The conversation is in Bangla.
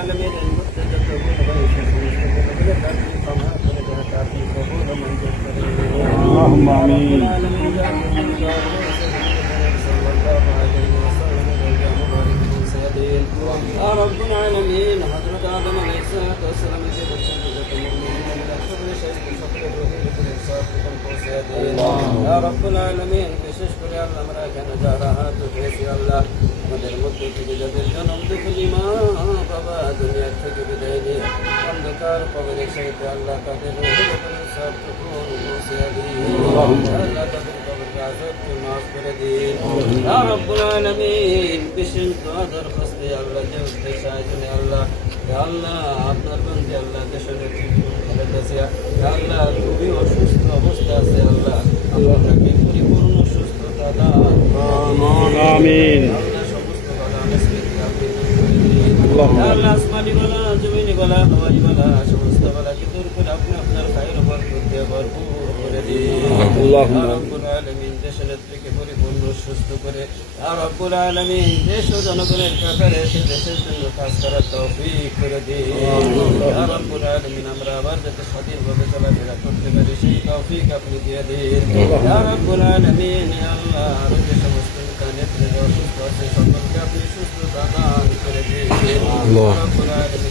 العالمين المرتجى تقول غيث المستقبل الأرض فما فرجها تعطي قبول من جبر اللهم آمين. رب العالمين لا صلى الله عليه وسلم وجه مبارك من سيدين يا رب العالمين حضرة آدم عليه الصلاة والسلام في الجنة المؤمنين من الكفر شيء الفقر الرهيب في الإنصاف দুনিয়া থেকে বিদায় নিয়ে অন্ধকার কবরের সাথে আল্লাহ তাদের আল্লাহ তাদের কবরকে আজবকে মাফ করে দিন রব্বুল আলামিন বিশেষ দোয়া দরখাস্তে আল্লাহ যে খুবই অসুস্থ অবস্থা আছে আল্লাহ আল্লাহ তাকে পরিপূর্ণ সুস্থতা দান আল্লাহ সমস্ত বালা মুসলিমকে আপনি দূর করে দিন। আল্লাহুম্মা আল্লাহ আসমানি বালা, জমিনি বালা, হাওয়াই বালা, সমস্ত দূর করে আপনি আপনার খায়ের বরকত দিয়ে ভরপুর করে দিন। আলামিন, দেশের নেত্রীকে পরিপূর্ণ সুস্থ করে রব্বুল আলামিন, দেশ ও জনগণের ব্যাপারে দেশের জন্য কাজ করার তৌফিক করে দিন। রব্বুল আলামিন, আমরা আবার যাতে স্বাধীনভাবে চলাফেরা করতে পারি সেই তৌফিক আপনি দিয়ে দিন। রব্বুল আলামিন, আল্লাহ আরও যে সমস্ত নেত্রীরা অসুস্থ আছে সকলকে আপনি দিন আল্লাহ।